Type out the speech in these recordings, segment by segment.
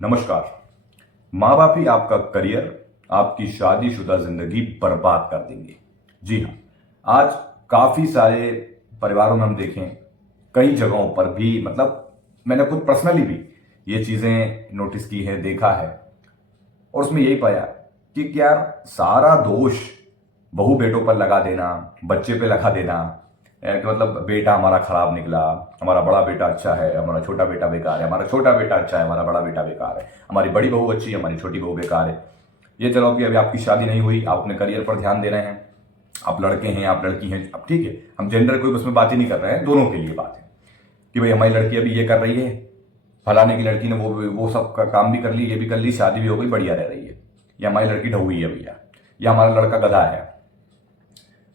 नमस्कार। माँ बाप ही आपका करियर, आपकी शादीशुदा जिंदगी बर्बाद कर देंगे। जी हाँ, आज काफी सारे परिवारों में हम देखें, कई जगहों पर भी मैंने खुद पर्सनली भी ये चीजें नोटिस की है, देखा है। और उसमें यही पाया कि यार सारा दोष बहू बेटों पर लगा देना, बच्चे पे लगा देना। कि बेटा हमारा खराब निकला, हमारा बड़ा बेटा अच्छा है, हमारा छोटा बेटा बेकार है, हमारा छोटा बेटा अच्छा है, हमारा बड़ा बेटा बेकार है, हमारी बड़ी बहू अच्छी है, हमारी छोटी बहू बेकार है। ये चलो कि अभी आपकी शादी नहीं हुई, आप अपने करियर पर ध्यान दे रहे हैं, आप लड़के हैं, आप लड़की हैं, अब ठीक है, हम जेंडर कोई उसमें बात ही नहीं कर रहे हैं, दोनों के लिए बात है कि भाई हमारी लड़की अभी ये कर रही है, फलाने की लड़की ने वो सब का काम भी कर ली, ये भी कर ली, शादी भी हो गई, बढ़िया रह रही है। या हमारी लड़की ढहुई है भैया, या हमारा लड़का गधा है,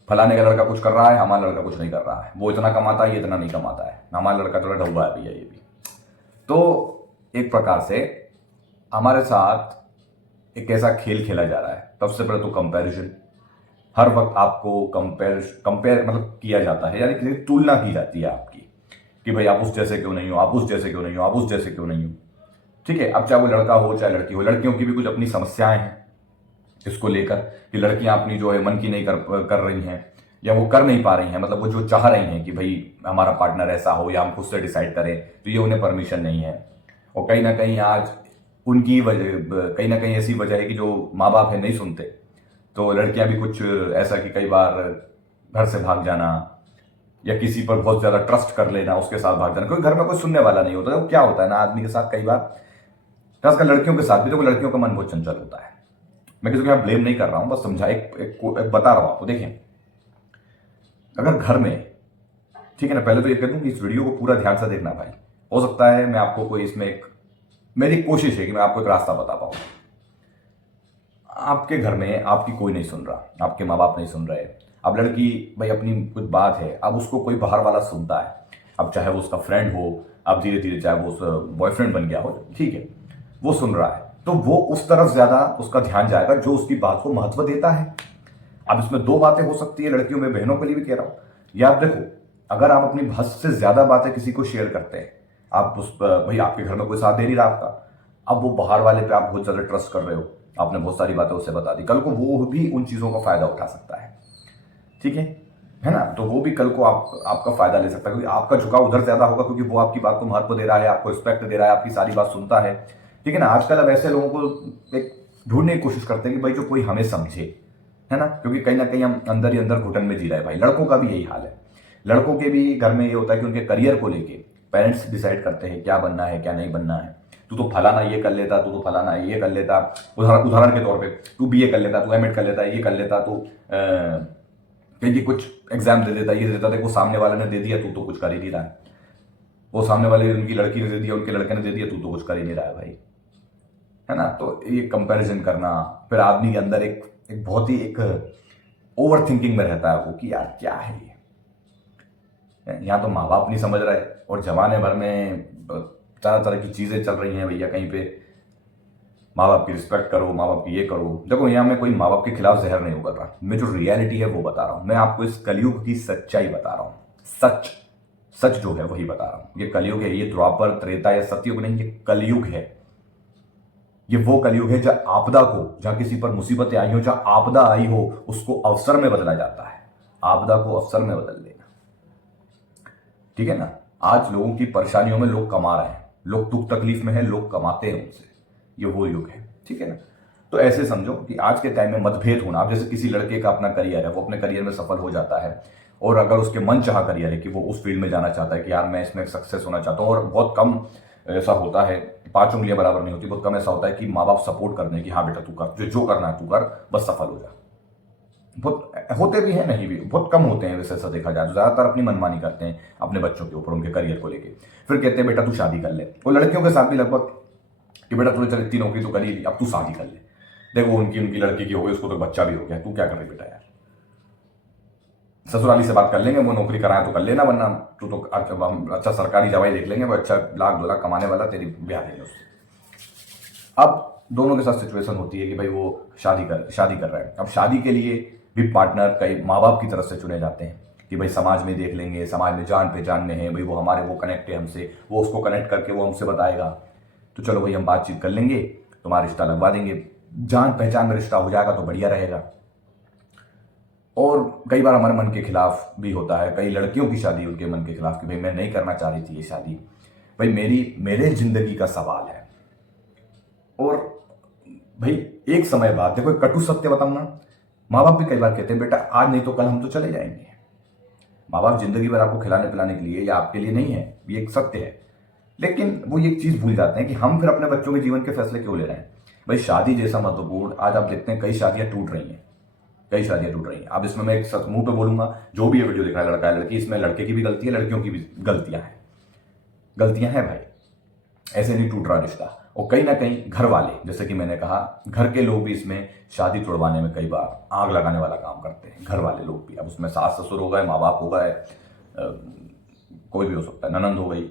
फलाने का लड़का कुछ कर रहा है, हमारा लड़का कुछ नहीं कर रहा है, वो इतना कमाता है, ये इतना नहीं कमाता है, हमारा लड़का थोड़ा ढहुआ है भैया ये भी। तो एक प्रकार से हमारे साथ एक ऐसा खेल खेला जा रहा है। सबसे पहले तो कंपैरिजन, हर वक्त आपको कंपेयर कंपेयर किया जाता है, यानी कि तुलना की जाती है आपकी कि भाई आप उस जैसे क्यों नहीं हो, आप उस जैसे क्यों नहीं हो, आप उस जैसे क्यों नहीं हो। ठीक है, अब चाहे वो लड़का हो चाहे लड़की हो, लड़कियों की भी कुछ अपनी समस्याएं हैं इसको लेकर कि लड़कियां अपनी जो है मन की नहीं कर रही हैं, या वो कर नहीं पा रही हैं, वो जो चाह रही हैं कि भाई हमारा पार्टनर ऐसा हो या हम खुद से डिसाइड करें, तो ये उन्हें परमिशन नहीं है। और कहीं ना कहीं आज उनकी वजह, कहीं ना कहीं ऐसी वजह है कि जो माँ बाप है नहीं सुनते, तो लड़कियां भी कुछ ऐसा कि कई बार घर से भाग जाना, या किसी पर बहुत ज्यादा ट्रस्ट कर लेना, उसके साथ भाग जाना, क्योंकि घर में कोई सुनने वाला नहीं होता। तो क्या होता है ना, आदमी के साथ कई बार, खासकर लड़कियों के साथ भी, तो लड़कियों का मन बहुत चंचल होता है। मैं किसी को यहाँ ब्लेम नहीं कर रहा हूं, बस समझा एक बता रहा हूं आपको। देखिए, अगर घर में, ठीक है ना, पहले तो ये कह दूं कि इस वीडियो को पूरा ध्यान से देखना भाई। हो सकता है मैं आपको कोई इसमें एक, मेरी कोशिश है कि मैं आपको एक रास्ता बता पाऊं। आपके घर में आपकी कोई नहीं सुन रहा, आपके माँ बाप नहीं सुन रहे, अब लड़की भाई अपनी कुछ बात है, अब उसको कोई बाहर वाला सुनता है, अब चाहे वो उसका फ्रेंड हो, अब धीरे धीरे चाहे वो उसका बॉयफ्रेंड बन गया हो, ठीक है, वो सुन रहा है, तो वो उस तरफ ज्यादा उसका ध्यान जाएगा जो उसकी बात को महत्व देता है। अब इसमें दो बातें हो सकती है, लड़कियों में, बहनों के लिए भी कह रहा हूं। या आप देखो, अगर आप अपनी हद से ज्यादा बातें किसी को शेयर करते हैं, आप उस भाई आपके घर में कोई साथ दे नहीं रहा आपका, अब वो बाहर वाले पे आप बहुत ज्यादा ट्रस्ट कर रहे हो, आपने बहुत सारी बातें उससे बता दी, कल को वो भी उन चीजों का फायदा उठा सकता है। ठीक है ना, तो वो भी कल को आपका फायदा ले सकता है, क्योंकि आपका झुकाव उधर ज्यादा होगा, क्योंकि वो आपकी बात को महत्व दे रहा है, आपको रिस्पेक्ट दे रहा है, आपकी सारी बात सुनता है। ठीक है ना, आजकल अब ऐसे लोगों को एक ढूंढने की कोशिश करते हैं कि भाई जो कोई हमें समझे, है ना, क्योंकि कहीं ना कहीं हम अंदर ही अंदर घुटन में जी रहे हैं भाई। लड़कों का भी यही हाल है, लड़कों के भी घर में ये होता है कि उनके करियर को लेके पेरेंट्स डिसाइड करते हैं क्या बनना है क्या नहीं बनना है। तू तो फलाना ये कर लेता, तू तो फलाना ये कर लेता, उदाहरण के तौर पे तू बीए कर लेता, तू एमएड कर लेता, ये कर लेता, तू कहीं कुछ एग्जाम दे देता, ये दे देता, देखो सामने वाले ने दे दिया, तू तो कुछ कर ही नहीं रहा है, वो सामने वाले उनकी लड़की ने दे दिया, उनके लड़के ने दे दिया, तू तो कुछ कर ही नहीं रहा है भाई, है ना। तो ये कंपैरिजन करना, फिर आदमी के अंदर एक बहुत ही एक ओवर थिंकिंग में रहता है वो कि यार क्या है ये, यहाँ तो माँ बाप नहीं समझ रहे, और जमाने भर में तरह तरह की चीजें चल रही हैं भैया, कहीं पे माँ बाप की रिस्पेक्ट करो, माँ बाप की ये करो। देखो, यहाँ मैं कोई माँ बाप के खिलाफ जहर नहीं उगल रहा, मैं जो रियलिटी है वो बता रहा हूँ, मैं आपको इस कलयुग की सच्चाई बता रहा हूँ। सच सच जो है वही बता रहा हूँ। ये कलयुग है, ये द्वापर त्रेता या सतयुग नहीं, ये कलयुग है। ये वो कलयुग है जहां आपदा को, जहां किसी पर मुसीबतें आई हो, जहां आपदा आई हो, उसको अवसर में बदला जाता है। आपदा को अवसर में बदल देना, ठीक है ना। आज लोगों की परेशानियों में लोग कमा रहे हैं, लोग दुख तकलीफ में है, लोग कमाते हैं उनसे, ये वो युग है, ठीक है ना। तो ऐसे समझो कि आज के टाइम में मतभेद होना, अब जैसे किसी लड़के का अपना करियर है, वो अपने करियर में सफल हो जाता है, और अगर उसके मन चाह करियर है कि वो उस फील्ड में जाना चाहता है कि यार मैं इसमें सक्सेस होना चाहता हूँ, और बहुत कम ऐसा होता है, पांच उंगलियां बराबर नहीं होती, बहुत कम ऐसा होता है कि माँ बाप सपोर्ट करते हैं कि हाँ बेटा तू कर, जो करना है तू कर, बस सफल हो जा। बहुत होते भी हैं, नहीं भी, बहुत कम होते हैं वैसे, ऐसा देखा जाए तो ज्यादातर अपनी मनमानी करते हैं अपने बच्चों के ऊपर, उनके करियर को लेके। फिर कहते हैं बेटा तू शादी कर ले, और लड़कियों के साथ भी लगभग कि बेटा तूने चल इतनी नौकरी तो करी ली, अब तू शादी कर ले, देखो उनकी उनकी लड़की की हो गई, उसको तो बच्चा भी हो गया, तू क्या कर रही बेटा यार, ससुराली से बात कर लेंगे, वो नौकरी कराए तो कर लेना, वरना तू तो अच्छा सरकारी जवाई देख लेंगे, वो अच्छा लाख 2 लाख कमाने वाला, तेरी ब्याह देंगे उससे। अब दोनों के साथ सिचुएशन होती है कि भाई वो शादी कर रहा है। अब शादी के लिए भी पार्टनर कई माँ बाप की तरफ से चुने जाते हैं कि भाई समाज में देख लेंगे, समाज में जान पहचान में है भाई, वो हमारे वो कनेक्ट है हमसे, वो उसको कनेक्ट करके वो हमसे बताएगा, तो चलो भाई हम बातचीत कर लेंगे, तुम्हारा रिश्ता लगवा देंगे, जान पहचान में रिश्ता हो जाएगा तो बढ़िया रहेगा। और कई बार हमारे मन के खिलाफ भी होता है, कई लड़कियों की शादी उनके मन के खिलाफ कि भाई मैं नहीं करना चाह रही थी ये शादी, भाई मेरे जिंदगी का सवाल है। और भाई एक समय बाद देखो, एक कटु सत्य बताऊं ना, माँ बाप भी कई बार कहते हैं बेटा आज नहीं तो कल हम तो चले जाएंगे। माँ बाप जिंदगी भर आपको खिलाने पिलाने के लिए या आपके लिए नहीं है, ये एक सत्य है। लेकिन वो ये एक चीज भूल जाते हैं कि हम फिर अपने बच्चों के जीवन के फैसले क्यों ले रहे हैं। भाई शादी जैसा महत्वपूर्ण, आज आप देखते हैं कई शादियां टूट रही हैं, कई शादियां टूट रही हैं। अब इसमें मैं एक सच मुंह पे बोलूंगा, जो भी ये वीडियो देख रहा है लड़का है लड़की, इसमें लड़के की भी गलती है, लड़कियों की भी गलतियां हैं भाई, ऐसे नहीं टूट रहा रिश्ता। और कहीं ना कहीं घर वाले, जैसे कि मैंने कहा, घर के लोग भी इसमें शादी तोड़वाने में कई बार आग लगाने वाला काम करते हैं, घर वाले लोग भी। अब उसमें सास ससुर हो गए, माँ बाप हो गए, कोई भी हो सकता है, ननंद हो गई,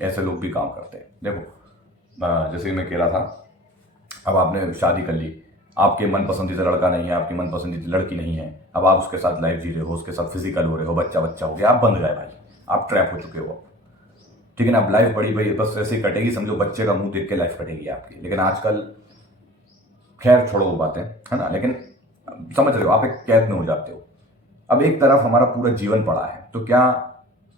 ऐसे लोग भी काम करते हैं। देखो जैसे कि मैं कह रहा था, अब आपने शादी कर ली, आपके मन पसंदीदा लड़का नहीं है, आपकी मन पसंदीदा लड़की नहीं है, अब आप उसके साथ लाइफ जी रहे हो, उसके साथ फिजिकल हो रहे हो, बच्चा हो गया, आप बंध गए भाई, आप ट्रैप हो चुके हो। ठीक है ना, अब लाइफ बड़ी भाई बस ऐसे ही कटेगी, समझो बच्चे का मुंह देख के लाइफ कटेगी आपकी। लेकिन आजकल खैर छोड़ो वो बातें, है ना, लेकिन समझ रहे हो, आप एक कैद में हो जाते हो। अब एक तरफ हमारा पूरा जीवन पड़ा है, तो क्या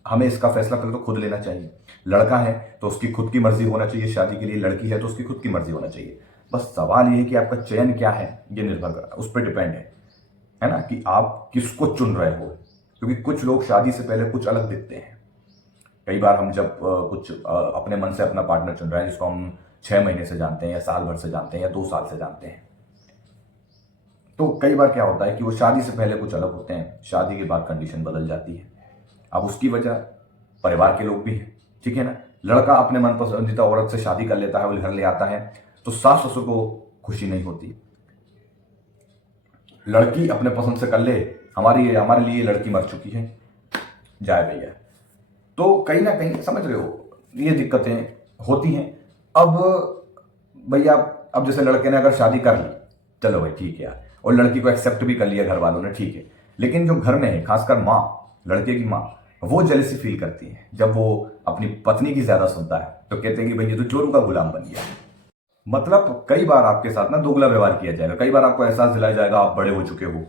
हमें इसका फैसला पहले तो खुद लेना चाहिए। लड़का है तो उसकी खुद की मर्जी होना चाहिए शादी के लिए, लड़की है तो उसकी खुद की मर्जी होना चाहिए। बस सवाल ये है कि आपका चयन क्या है, ये निर्भर कर उस पर डिपेंड है ना, कि आप किसको चुन रहे हो। क्योंकि कुछ लोग शादी से पहले कुछ अलग दिखते हैं। कई बार हम जब कुछ अपने मन से अपना पार्टनर चुन रहे हैं, जिसको हम 6 महीने से जानते हैं या साल भर से जानते हैं या 2 साल से जानते हैं, तो कई बार क्या होता है कि वो शादी से पहले कुछ अलग होते हैं, शादी के बाद कंडीशन बदल जाती है। अब उसकी वजह परिवार के लोग भी हैं, ठीक है ना। लड़का अपने मन पसंदीदा औरत से शादी कर लेता है, वो घर ले आता है, तो सास ससुर को खुशी नहीं होती। लड़की अपने पसंद से कर ले, हमारे लिए लड़की मर चुकी है, जाए भैया। तो कहीं ना कहीं समझ रहे हो, ये दिक्कतें होती हैं। अब भैया, अब जैसे लड़के ने अगर शादी कर ली, चलो भाई ठीक है यार, और लड़की को एक्सेप्ट भी कर लिया घर वालों ने, ठीक है। लेकिन जो घर में है, खासकर माँ, लड़के की माँ, वो जेलसी फील करती है जब वो अपनी पत्नी की ज्यादा सुनता है, तो कहते हैं कि भाई ये तो चोरों का गुलाम बन गया। मतलब कई बार आपके साथ ना दोगला व्यवहार किया जाएगा, कई बार आपको एहसास दिलाया जाएगा आप बड़े हो चुके हो,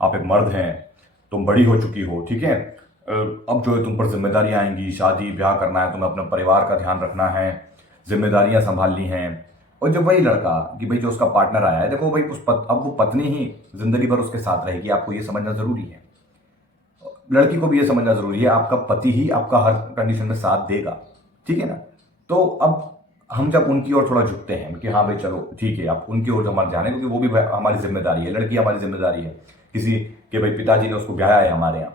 आप एक मर्द हैं, तुम बड़ी हो चुकी हो, ठीक है। अब जो है तुम पर जिम्मेदारियां आएंगी, शादी ब्याह करना है, तुम्हें अपने परिवार का ध्यान रखना है, जिम्मेदारियां संभालनी हैं। और जो वही लड़का कि भाई जो उसका पार्टनर आया है, देखो भाई अब वो पत्नी ही जिंदगी भर उसके साथ रहेगी, आपको ये समझना जरूरी है। लड़की को भी ये समझना जरूरी है, आपका पति ही आपका हर कंडीशन में साथ देगा, ठीक है ना। तो अब हम जब उनकी ओर थोड़ा झुकते हैं कि हाँ भाई चलो ठीक है, आप उनकी ओर हमारे जाने, क्योंकि वो भी हमारी जिम्मेदारी है, लड़की हमारी जिम्मेदारी है, किसी के भाई पिताजी ने उसको ब्याया है हमारे यहाँ,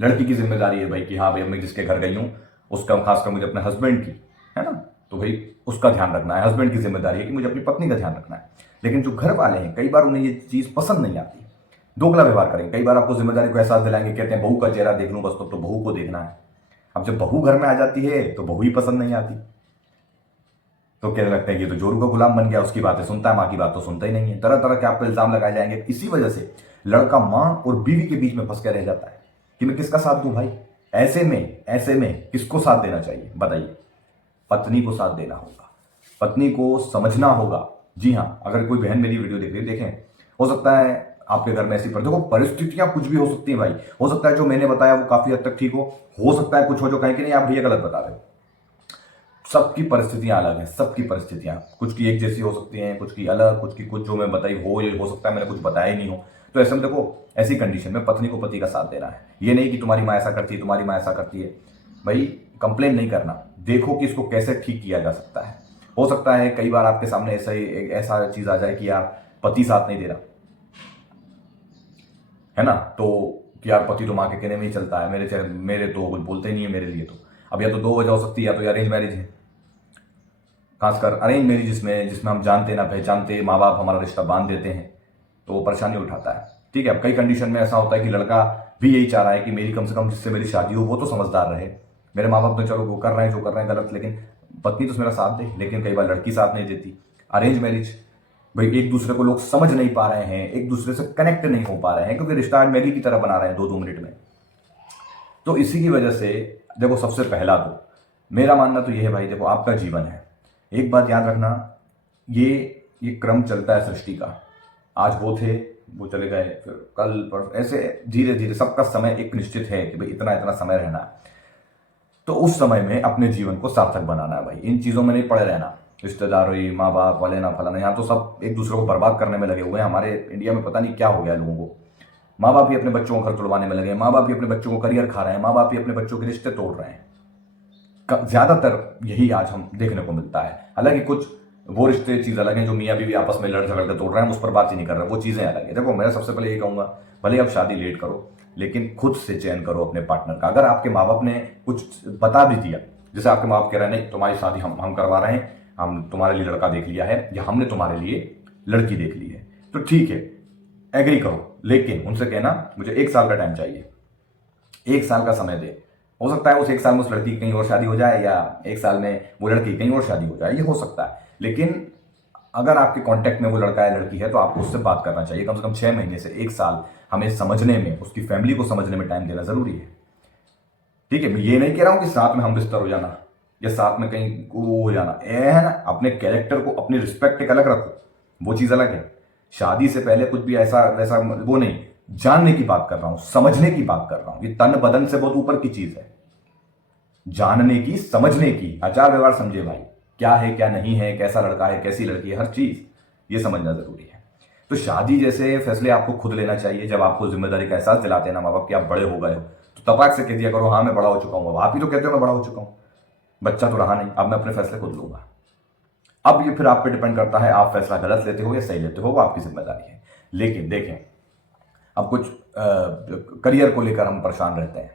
लड़की की जिम्मेदारी है भाई कि हाँ भाई मैं जिसके घर गई हूँ उसका, खासकर मुझे अपने हस्बैंड की, है ना, तो भाई उसका ध्यान रखना है। हस्बैंड की जिम्मेदारी है कि मुझे अपनी पत्नी का ध्यान रखना है। लेकिन जो घर वाले हैं, कई बार उन्हें ये चीज पसंद नहीं आती, दोगला व्यवहार करेंगे, कई बार आपको जिम्मेदारी को एहसास दिलाएंगे, कहते हैं बहू का चेहरा देख लूं बस, तो बहू को देखना है। अब जब बहू घर में आ जाती है तो बहू ही पसंद नहीं आती, तो कहने लगते हैं कि तो जोरू का गुलाम बन गया, उसकी बातें सुनता है, माँ की बात तो सुनता ही नहीं है। तरह तरह के आप पे इल्जाम लगाए जाएंगे। इसी वजह से लड़का माँ और बीवी के बीच में फंस के रह जाता है कि मैं किसका साथ दूं भाई। ऐसे में किसको साथ देना चाहिए बताइए? पत्नी को साथ देना होगा, पत्नी को समझना होगा। जी हाँ, अगर कोई बहन मेरी वीडियो देख रही है, देखें, हो सकता है आपके घर में ऐसी देखो परिस्थितियां कुछ भी हो सकती हैं भाई। हो सकता है जो मैंने बताया वो काफी हद तक ठीक हो सकता है कुछ हो जो कहें कि नहीं आप भैया गलत बता रहे हो। सबकी परिस्थितियां अलग हैं, सबकी परिस्थितियां कुछ की एक जैसी हो सकती हैं, कुछ की अलग, कुछ की कुछ जो मैं बताई हो, ये हो सकता है मैंने कुछ बताया ही नहीं हो। तो ऐसे में देखो, ऐसी कंडीशन में पत्नी को पति का साथ देना है। ये नहीं कि तुम्हारी माँ ऐसा करती है, तुम्हारी माँ ऐसा करती है। भाई कंप्लेन नहीं करना, देखो कि इसको कैसे ठीक किया जा सकता है। हो सकता है कई बार आपके सामने ऐसा चीज आ जाए कि यार पति साथ नहीं दे रहा है ना, तो कि यार पति तो माँ के कहने में ही चलता है, मेरे तो कुछ बोलते ही नहीं है मेरे लिए। तो अब या तो 2 वजह हो सकती है, या तो अरेंज मैरिज है, खासकर अरेंज मैरिज जिसमें हम जानते ना पहचानते माँ बाप हमारा रिश्ता बांध देते हैं, तो वो परेशानी उठाता है। ठीक है, अब कई कंडीशन में ऐसा होता है कि लड़का भी यही चाह रहा है कि मेरी कम से कम जिससे मेरी शादी हो वो तो समझदार रहे। मेरे माँ बाप तो चलो वो कर रहे हैं जो कर रहे हैं गलत, लेकिन पत्नी तो मेरा साथ दे। लेकिन कई बार लड़की साथ नहीं देती। अरेंज मैरिज, भाई एक दूसरे को लोग समझ नहीं पा रहे हैं, एक दूसरे से कनेक्ट नहीं हो पा रहे हैं, क्योंकि रिश्ता मैगी की तरह बना रहे हैं 2-2 मिनट में। तो इसी की वजह से देखो, सबसे पहला तो मेरा मानना तो यह है भाई, देखो आपका जीवन है, एक बात याद रखना, ये क्रम चलता है सृष्टि का। आज वो थे, वो चले गए, फिर कल पर ऐसे धीरे धीरे सबका समय एक निश्चित है कि भाई इतना इतना समय रहना है। तो उस समय में अपने जीवन को सार्थक बनाना है भाई। इन चीज़ों में नहीं पड़े रहना, रिश्तेदार हुई, माँ बाप वाले ना फलाना, यहाँ तो सब एक दूसरे को बर्बाद करने में लगे हुए हैं। हमारे इंडिया में पता नहीं क्या हो गया लोगों को। माँ बाप ही अपने बच्चों को घर तुड़वाने में लगे, माँ बाप ही अपने बच्चों को करियर खा रहे हैं, माँ बाप ही अपने बच्चों के रिश्ते तोड़ रहे हैं। ज्यादातर यही आज हम देखने को मिलता है। हालांकि कुछ वो रिश्ते चीज अलग है जो मियाँ बीवी आपस में लड़ झगड़ के तोड़ रहे हैं, हम उस पर बात ही नहीं कर रहे, वो चीजें अलग है। देखो, मैं सबसे पहले यही कहूंगा, भले आप शादी लेट करो लेकिन खुद से चयन करो अपने पार्टनर का। अगर आपके माँ बाप ने कुछ बता भी दिया, जैसे आपके माँ बाप कह रहे हैं नहीं तुम्हारी शादी हम करवा रहे हैं, हम तुम्हारे लिए लड़का देख लिया है या हमने तुम्हारे लिए लड़की देख ली है, तो ठीक है एग्री करो, लेकिन उनसे कहना मुझे 1 साल का टाइम चाहिए, 1 साल का समय दे। हो सकता है उस 1 साल में उस लड़की की कहीं और शादी हो जाए या 1 साल में वो लड़की कहीं और शादी हो जाए, ये हो सकता है। लेकिन अगर आपके कांटेक्ट में वो लड़का है लड़की है तो आपको उससे बात करना चाहिए। कम से कम 6 महीने से 1 साल हमें समझने में, उसकी फैमिली को समझने में टाइम देना जरूरी है। ठीक है, मैं ये नहीं कह रहा हूं कि साथ में हम बिस्तर हो जाना या साथ में कहीं वो हो जाना, है ना। अपने कैरेक्टर को, अपनी रिस्पेक्ट एक अलग रखो, वो चीज अलग है। शादी से पहले कुछ भी ऐसा वैसा वो नहीं, जानने की बात कर रहा हूं, समझने की बात कर रहा हूं। ये तन बदन से बहुत ऊपर की चीज है, जानने की, समझने की। आचार व्यवहार समझे भाई, क्या है क्या नहीं है, कैसा लड़का है कैसी लड़की है, हर चीज ये समझना जरूरी है। तो शादी जैसे फैसले आपको खुद लेना चाहिए। जब आपको जिम्मेदारी का एहसास दिलाते हैं ना माँ बाप कि आप बड़े हो गए हो, तो तपाक से कह दिया करो हाँ मैं बड़ा हो चुका हूं। आप ही तो कहते हो मैं बड़ा हो चुका हूं, बच्चा तो रहा नहीं, अब मैं अपने फैसले खुद लूंगा। अब ये फिर आप पे डिपेंड करता है आप फैसला गलत लेते हो या सही लेते हो, वो आपकी जिम्मेदारी है। लेकिन देखें, अब कुछ करियर को लेकर हम परेशान रहते हैं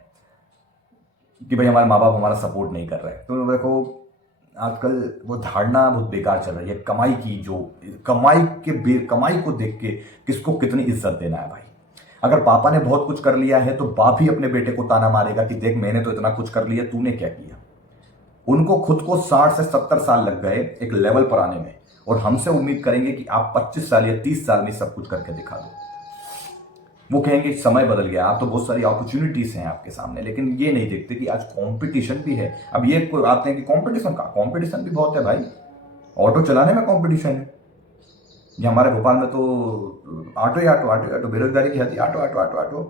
कि भाई हमारे माँ बाप हमारा सपोर्ट नहीं कर रहे। तो देखो, आजकल वो धारणा बहुत बेकार चल रही है कमाई की, जो कमाई को देख के किसको कितनी इज्जत देना है भाई। अगर पापा ने बहुत कुछ कर लिया है तो बाप ही अपने बेटे को ताना मारेगा कि देख मैंने तो इतना कुछ कर लिया, तूने क्या किया। उनको खुद को 60 से 70 साल लग गए एक लेवल पर आने में, और हमसे उम्मीद करेंगे कि आप 25 साल या 30 साल में सब कुछ करके दिखा दो। वो कहेंगे समय बदल गया, आप तो बहुत सारी अपॉर्चुनिटीज हैं आपके सामने, लेकिन ये नहीं देखते कि आज कंपटीशन भी है। अब ये कोई आते हैं कि कंपटीशन भी बहुत है भाई। ऑटो चलाने में कंपटीशन है, ये हमारे भोपाल में तो ऑटो ही ऑटो ऑटो ऑटो, बेरोजगारी की हती auto auto auto auto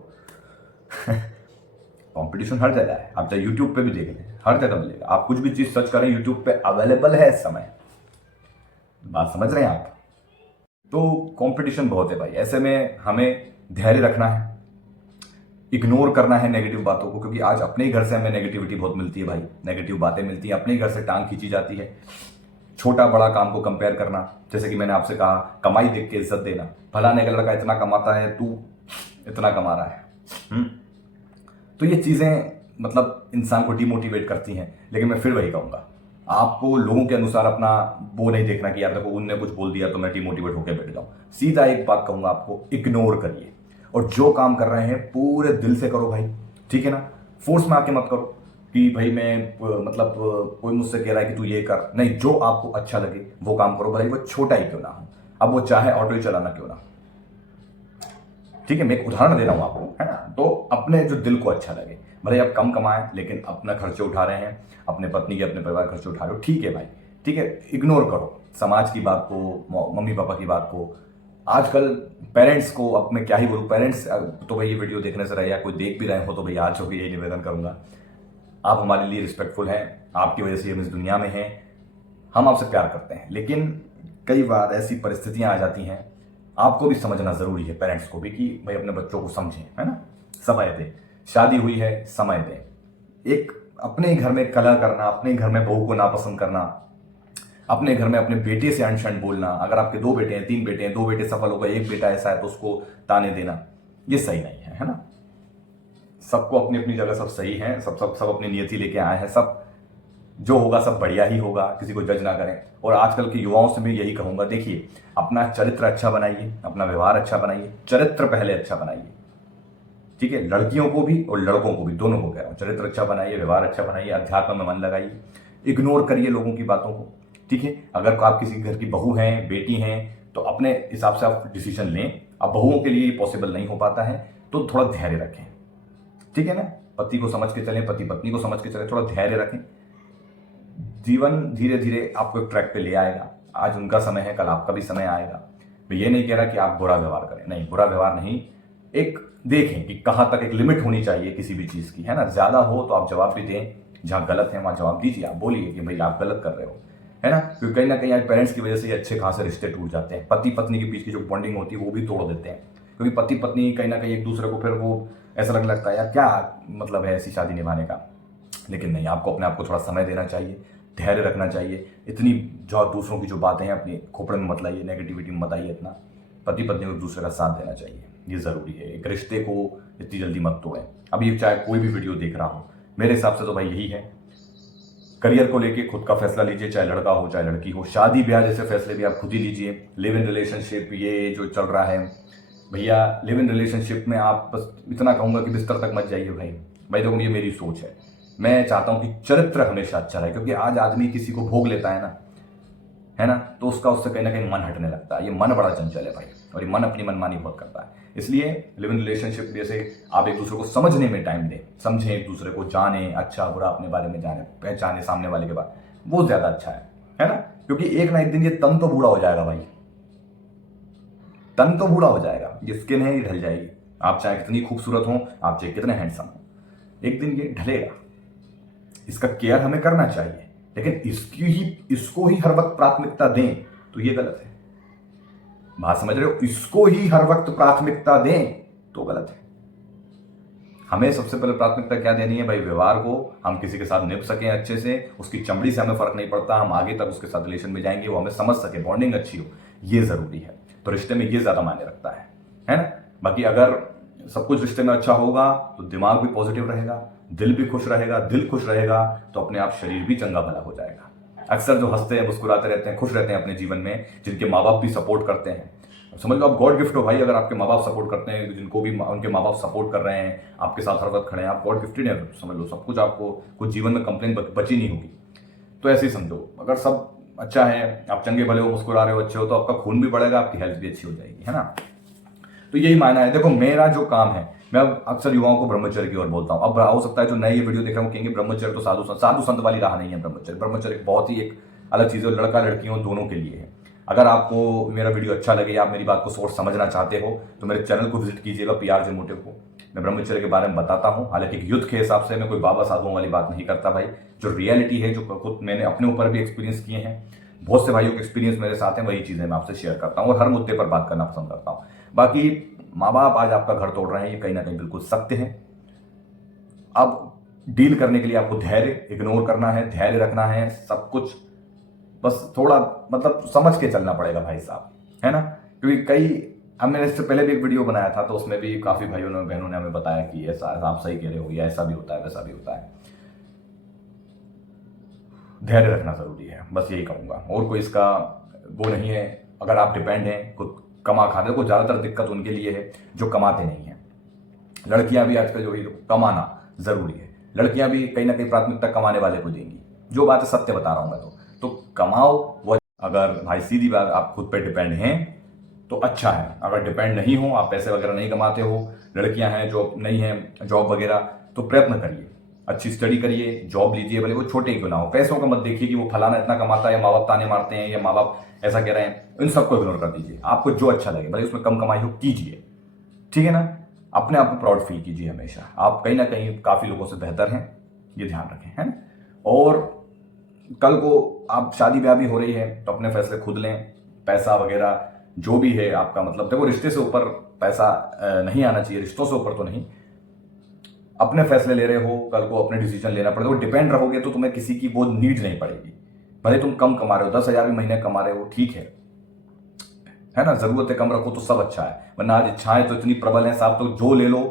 competition हर जगह है। आप चाहे यूट्यूब पे भी देख लें, हर जगह मिलेगा। आप कुछ भी चीज सर्च करें यूट्यूब पे अवेलेबल है इस समय। बात समझ रहे हैं आप? तो कंपटीशन बहुत है भाई। ऐसे में हमें धैर्य रखना है, इग्नोर करना है नेगेटिव बातों को, क्योंकि आज अपने ही घर से हमें नेगेटिविटी बहुत मिलती है भाई, नेगेटिव बातें मिलती है, अपने ही घर से टांग खींची जाती है। छोटा बड़ा काम को कंपेयर करना, जैसे कि मैंने आपसे कहा कमाई देख के इज्जत देना, फलाने का लड़का इतना कमाता है तू इतना कमा रहा है। तो ये चीजें मतलब इंसान को डिमोटिवेट करती हैं। लेकिन मैं फिर वही कहूंगा, आपको लोगों के अनुसार अपना वो नहीं देखना कि यार देखो उनने कुछ बोल दिया तो मैं डिमोटिवेट होकर बैठ जाऊं। सीधा एक बात कहूंगा आपको, इग्नोर करिए और जो काम कर रहे हैं पूरे दिल से करो भाई, ठीक है ना। फोर्स में आके मत करो कि भाई मैं मतलब कोई मुझसे कह रहा है कि तू ये कर, नहीं, जो आपको अच्छा लगे वो काम करो, भाई वो छोटा ही क्यों ना हो। अब वो चाहे ऑटो ही चलाना क्यों ना, ठीक है, मैं एक उदाहरण दे रहा हूं आपको, है ना। तो अपने जो दिल को अच्छा लगे, भले आप कम कमाएं लेकिन अपना खर्चे उठा रहे हैं, अपने पत्नी के अपने परिवार खर्चे उठा रहे हो, ठीक है भाई, ठीक है। इग्नोर करो समाज की बात को, मम्मी पापा की बात को। आजकल पेरेंट्स को, अब मैं क्या ही बोलूं, पेरेंट्स तो भाई ये वीडियो देखने से रहे या कोई देख भी रहे हो तो भाई आज हो भी यही निवेदन करूंगा, आप हमारे लिए रिस्पेक्टफुल हैं, आपकी वजह से हम इस दुनिया में हैं, हम आपसे प्यार करते हैं। लेकिन कई बार ऐसी परिस्थितियां आ जाती हैं, आपको भी समझना जरूरी है, पेरेंट्स को भी, कि भाई अपने बच्चों को समझें, है ना। समय दें, शादी हुई है समय दें। एक अपने घर में कलह करना, अपने घर में बहू को नापसंद करना, अपने घर में अपने बेटे से अनशन बोलना, अगर आपके 2 बेटे हैं 3 बेटे हैं, 2 बेटे सफल हो गए, 1 बेटा ऐसा है तो उसको ताने देना, ये सही नहीं है ना। सबको अपनी अपनी जगह सब सही है, सब सब सब अपनी नियति लेके आए हैं, सब जो होगा सब बढ़िया ही होगा, किसी को जज ना करें। और आजकल के युवाओं से मैं यही कहूंगा, देखिए अपना चरित्र अच्छा बनाइए, अपना व्यवहार अच्छा बनाइए, चरित्र पहले अच्छा बनाइए, ठीक है। लड़कियों को भी और लड़कों को भी, दोनों को कह रहा हूं, चरित्र अच्छा बनाइए, व्यवहार अच्छा बनाइए, अध्यात्म में मन लगाइए, इग्नोर करिए लोगों की बातों को, ठीक है। अगर आप किसी घर की बहू हैं, बेटी हैं, तो अपने हिसाब से आप डिसीजन लें। अब बहुओं के लिए पॉसिबल नहीं हो पाता है तो थोड़ा धैर्य रखें, ठीक है ना। पति को समझ के चलें, पति पत्नी को समझ के चलें, थोड़ा धैर्य रखें। जीवन धीरे धीरे आपको एक ट्रैक पे ले आएगा। आज उनका समय है, कल आपका भी समय आएगा। मैं ये नहीं कह रहा कि आप बुरा व्यवहार करें, नहीं, बुरा व्यवहार नहीं, एक देखें कि कहाँ तक एक लिमिट होनी चाहिए किसी भी चीज़ की, है ना। ज़्यादा हो तो आप जवाब भी दें, जहाँ गलत है वहाँ जवाब दीजिए, आप बोलिए कि भाई आप गलत कर रहे हो, है ना। क्योंकि कहीं ना कहीं आज पेरेंट्स की वजह से अच्छे खासे रिश्ते टूट जाते हैं, पति पत्नी के बीच की जो बॉन्डिंग होती है वो भी तोड़ देते हैं, क्योंकि पति पत्नी कहीं ना कहीं एक दूसरे को फिर वो ऐसा लगने लगता है यार क्या मतलब है ऐसी शादी निभाने का। लेकिन नहीं, आपको अपने आप को थोड़ा समय देना चाहिए, धैर्य रखना चाहिए। इतनी जो दूसरों की जो बातें हैं अपनी खोपड़े में मत लाइए, नेगेटिविटी में मत आइए इतना। पति पत्नी को एक दूसरे का साथ देना चाहिए, ये ज़रूरी है। एक रिश्ते को इतनी जल्दी मत तोड़ें। अब ये चाहे कोई भी वीडियो देख रहा हो, मेरे हिसाब से तो भाई यही है, करियर को लेके खुद का फैसला लीजिए, चाहे लड़का हो चाहे लड़की हो। शादी ब्याह जैसे फैसले भी आप खुद ही लीजिए। लिव इन रिलेशनशिप ये जो चल रहा है भैया, लिव इन रिलेशनशिप में आप बस इतना कहूँगा कि बिस्तर तक मत जाइए भाई। भाई देखो, ये मेरी सोच है, मैं चाहता हूँ कि चरित्र हमेशा अच्छा रहे, क्योंकि आज आदमी किसी को भोग लेता है ना, तो उससे कहीं ना कहीं मन हटने लगता है। ये मन बड़ा चंचल है भाई, और ये मन अपनी मनमानी बहुत करता है। इसलिए लिव इन रिलेशनशिप जैसे आप एक दूसरे को समझने में टाइम दें, समझें एक दूसरे को, जाने अच्छा बुरा अपने बारे में जाने, पहचाने सामने वाले के बारे, वो ज्यादा अच्छा है ना। क्योंकि एक ना एक दिन ये तन तो बूढ़ा हो जाएगा भाई, तन तो बूढ़ा हो जाएगा, ये स्किन है ये ढल जाएगी। आप चाहे कितनी खूबसूरत हो, आप चाहे कितने हैंडसम हो, एक दिन ये ढलेगा। इसका केयर हमें करना चाहिए, लेकिन इसको ही हर वक्त प्राथमिकता दें तो ये गलत है। बात समझ रहे हो? इसको ही हर वक्त प्राथमिकता दें तो गलत है। हमें सबसे पहले प्राथमिकता क्या देनी है भाई? व्यवहार को। हम किसी के साथ निभ सकें अच्छे से, उसकी चमड़ी से हमें फर्क नहीं पड़ता, हम आगे तक उसके साथ रिलेशन में जाएंगे, वो हमें समझ सके, बॉन्डिंग अच्छी हो, ये जरूरी है। तो रिश्ते में ये ज्यादा मायने रखता है ना। बाकी अगर सब कुछ रिश्ते में अच्छा होगा तो दिमाग भी पॉजिटिव रहेगा, दिल भी खुश रहेगा, दिल खुश रहेगा तो अपने आप शरीर भी चंगा भला हो जाएगा। अक्सर जो हंसते हैं, मुस्कुराते रहते हैं, खुश रहते हैं अपने जीवन में, जिनके माँ बाप भी सपोर्ट करते हैं, समझ लो आप गॉड गिफ्ट हो भाई। अगर आपके माँ बाप सपोर्ट करते हैं, जिनको भी उनके माँ बाप सपोर्ट कर रहे हैं, आपके साथ हर वक्त खड़े हैं, आप गॉड गिफ्टेड हैं, समझ लो सब कुछ। आपको कुछ जीवन में कंप्लेन बची नहीं होगी। तो ऐसे ही समझो, अगर सब अच्छा है, आप चंगे भले हो, मुस्कुरा रहे हो, अच्छे हो, तो आपका खून भी बढ़ेगा, आपकी हेल्थ भी अच्छी हो जाएगी, है ना। तो यही मायना है। देखो, मेरा जो काम है, मैं अक्सर युवाओं को ब्रह्मचर्य की ओर बोलता हूँ। अब हो सकता है जो नए ये वीडियो देख रहे हो कहेंगे ब्रह्मचर्य तो साधु संत वाली राह नहीं है। ब्रह्मचर्य बहुत ही एक अलग चीज़ है, लड़का लड़कियों दोनों के लिए है। अगर आपको मेरा वीडियो अच्छा लगे, आप मेरी बात को सोच समझना चाहते हो, तो मेरे चैनल को विजिट कीजिएगा, PRJ मोटिव को। मैं ब्रह्मचर्य के बारे में बताता हूँ, हालांकि युद्ध के हिसाब से मैं कोई बाबा साधुओं वाली बात नहीं करता भाई। जो रियलिटी है, जो खुद मैंने अपने ऊपर भी एक्सपीरियंस किए हैं, बहुत से भाइयों के एक्सपीरियंस मेरे साथ हैं, वही चीज़ें मैं आपसे शेयर करता हूँ और हर मुद्दे पर बात करना पसंद करता हूँ। बाकी माँ बाप आज आपका घर तोड़ रहे हैं, ये कहीं ना कहीं बिल्कुल सत्य है। अब डील करने के लिए आपको धैर्य इग्नोर करना है, धैर्य रखना है, सब कुछ बस थोड़ा मतलब समझ के चलना पड़ेगा भाई साहब, है ना। क्योंकि अब मैंने इससे पहले भी एक वीडियो बनाया था, तो उसमें भी काफी भाइयों ने बहनों ने हमें बताया कि ऐसा आप सही कह रहे हो, या ऐसा भी होता है वैसा भी होता है। धैर्य रखना जरूरी है, बस यही कहूंगा। और कोई इसका वो नहीं है। अगर आप डिपेंड हैं, खुद कमा खाते हो, ज्यादातर दिक्कत उनके लिए है जो कमाते नहीं है। लड़कियां भी आजकल जो है कमाना जरूरी है, लड़कियां भी कहीं ना कहीं प्राथमिकता कमाने वाले को देंगी। जो बात है सत्य बता रहा हूं मैं तो कमाओ वो। अगर भाई सीधी बात, आप खुद पे डिपेंड हैं तो अच्छा है। अगर डिपेंड नहीं हो, आप पैसे वगैरह नहीं कमाते हो, लड़कियां हैं जो नहीं है जॉब वगैरह, तो प्रयत्न करिए, अच्छी स्टडी करिए, जॉब लीजिए, भले वो छोटे क्यों ना हो। पैसों का मत देखिए कि वो फलाना इतना कमाता है, या माँ बाप ताने मारते हैं, या माँ बाप ऐसा कह रहे हैं, इन सबको इग्नोर कर दीजिए। आपको जो अच्छा लगे, भले उसमें कम कमाई हो, कीजिए, ठीक है ना। अपने आप को प्राउड फील कीजिए हमेशा। आप कहीं ना कहीं काफी लोगों से बेहतर हैं, ये ध्यान रखें, है ना। और कल को आप शादी ब्याह भी हो रही है तो अपने फैसले खुद लें। पैसा वगैरह जो भी है आपका, मतलब देखो, रिश्ते से ऊपर पैसा नहीं आना चाहिए, रिश्तों से ऊपर तो नहीं। अपने फैसले ले रहे हो, कल को अपने डिसीजन लेना पड़ेगा। वो डिपेंड रहोगे तो तुम्हें किसी की वो नीड नहीं पड़ेगी। भले तुम कम कमा रहे हो, 10,000 भी महीने कमा रहे हो, ठीक है ना। जरूरतें कम रखो तो सब अच्छा है, वरना आज इच्छाएं तो इतनी प्रबल हैं साहब, तो जो ले लो,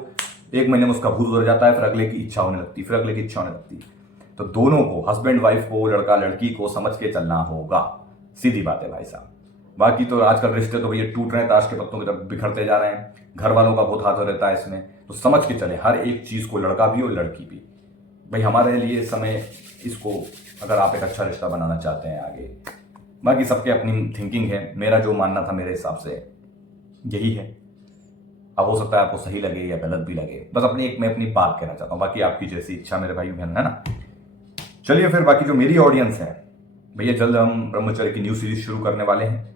एक महीने में उसका भूत उतर जाता है, फिर अगले की इच्छा होने लगती, फिर अगले की इच्छा होने लगती। तो दोनों को, हस्बैंड वाइफ को, लड़का लड़की को समझ के चलना होगा, सीधी बात है भाई साहब। बाकी तो आजकल रिश्ते तो भैया टूट रहे हैं, ताश के पत्तों की तरफ बिखरते जा रहे हैं। घर वालों का बहुत हाथ रहता है इसमें, तो समझ के चले हर एक चीज को, लड़का भी और लड़की भी। भाई हमारे लिए समय इसको, अगर आप एक अच्छा रिश्ता बनाना चाहते हैं आगे, बाकी सबके अपनी थिंकिंग है। मेरा जो मानना था मेरे हिसाब से यही है। अब हो सकता है आपको सही लगे या गलत भी लगे, बस मैं अपनी बात कहना चाहता हूँ। बाकी आपकी जैसी इच्छा मेरे भाई बहन, है ना। चलिए फिर, बाकी जो मेरी ऑडियंस है भैया जल्द हम ब्रह्मचर्य की न्यू सीरीज शुरू करने वाले हैं।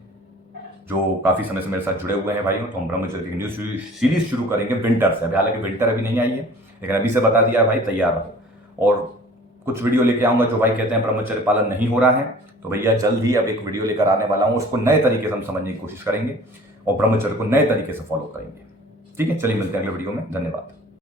जो काफ़ी समय से मेरे साथ जुड़े हुए हैं भाइयों, तो हम ब्रह्मचर्य की न्यू सीरीज शुरू करेंगे विंटर से। अभी हालांकि विंटर अभी नहीं आई है, लेकिन अभी से बता दिया भाई, तैयार रहो। और कुछ वीडियो लेके आऊंगा जो भाई कहते हैं ब्रह्मचर्य पालन नहीं हो रहा है, तो भैया जल्द ही अब एक वीडियो लेकर आने वाला हूं, उसको नए तरीके से हम समझने की कोशिश करेंगे और ब्रह्मचर्य को नए तरीके से फॉलो करेंगे। ठीक है, चलिए मिलते हैं अगले वीडियो में। धन्यवाद।